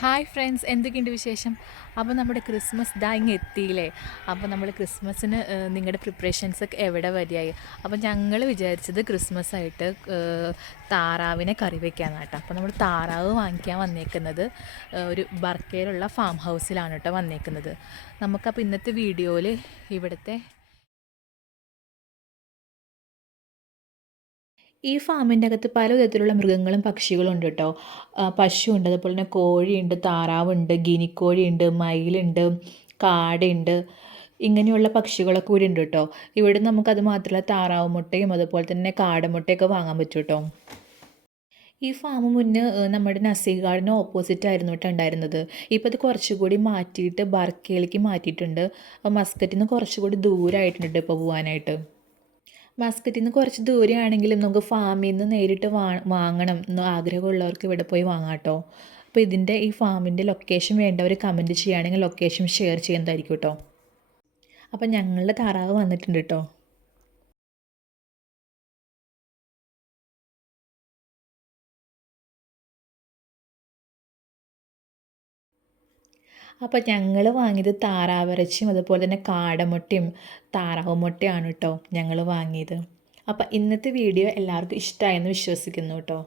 Hi friends, എന്തൊക്കെയുണ്ട് വിശേഷം? അപ്പോൾ നമ്മുടെ ക്രിസ്മസ് ദാ ഇങ്ങ് എത്തിയില്ലേ. അപ്പോൾ നമ്മൾ ക്രിസ്മസിന് നിങ്ങളുടെ പ്രിപ്പറേഷൻസൊക്കെ എവിടെ വരെയായി? അപ്പോൾ ഞങ്ങൾ വിചാരിച്ചത് ക്രിസ്മസ് ആയിട്ട് താറാവിനെ കറി വെക്കാമെന്ന് കേട്ടോ. അപ്പോൾ നമ്മൾ താറാവ് വാങ്ങിക്കാൻ വന്നേക്കുന്നത് ഒരു ബർക്കയിലുള്ള ഫാം ഹൗസിലാണ് കേട്ടോ വന്നേക്കുന്നത്. നമുക്കപ്പോൾ ഇന്നത്തെ വീഡിയോയിൽ ഇവിടുത്തെ ഈ ഫാമിൻ്റെ അകത്ത് പലവിധത്തിലുള്ള മൃഗങ്ങളും പക്ഷികളും ഉണ്ട് കേട്ടോ. പശുവുണ്ട്, അതുപോലെ തന്നെ കോഴിയുണ്ട്, താറാവുണ്ട്, ഗിനിക്കോഴിയുണ്ട്, മയിലുണ്ട്, കാടയുണ്ട്. ഇങ്ങനെയുള്ള പക്ഷികളൊക്കെ കൂടി ഉണ്ട് കേട്ടോ. ഇവിടെ നമുക്കത് മാത്രമല്ല താറാവ് മുട്ടയും അതുപോലെ തന്നെ കാടമുട്ടയൊക്കെ വാങ്ങാൻ പറ്റും കേട്ടോ. ഈ ഫാം മുന്നേ നമ്മുടെ നസീർ ഗാർഡന് ഓപ്പോസിറ്റ് ആയിരുന്നു കേട്ടോ ഉണ്ടായിരുന്നത്. ഇപ്പോൾ അത് കുറച്ചുകൂടി മാറ്റിയിട്ട് ബർക്കയിലേക്ക് മാറ്റിയിട്ടുണ്ട്. മസ്കറ്റിൽ നിന്ന് കുറച്ചുകൂടി ദൂരമായിട്ടുണ്ട് ഇപ്പോൾ പോകാനായിട്ട്. മസ്കറ്റിൽ നിന്ന് കുറച്ച് ദൂരെയാണെങ്കിലും നമുക്ക് ഫാമിൽ നിന്ന് നേരിട്ട് വാങ്ങണം എന്ന് ആഗ്രഹമുള്ളവർക്ക് ഇവിടെ പോയി വാങ്ങാം കേട്ടോ. അപ്പോൾ ഇതിൻ്റെ ഈ ഫാമിൻ്റെ ലൊക്കേഷൻ വേണ്ടവർ കമൻറ്റ് ചെയ്യുകയാണെങ്കിൽ ലൊക്കേഷൻ ഷെയർ ചെയ്യുന്നതായിരിക്കും കേട്ടോ. അപ്പം ഞങ്ങളുടെ താറാവ് വന്നിട്ടുണ്ട് കേട്ടോ. അപ്പോൾ ഞങ്ങൾ വാങ്ങിയത് താറാവിറച്ചിയും അതുപോലെ തന്നെ കാടമുട്ടയും താറാവ് മുട്ടയാണ് കേട്ടോ ഞങ്ങൾ വാങ്ങിയത്. അപ്പോൾ ഇന്നത്തെ വീഡിയോ എല്ലാവർക്കും ഇഷ്ടമായെന്ന് വിശ്വസിക്കുന്നു കേട്ടോ.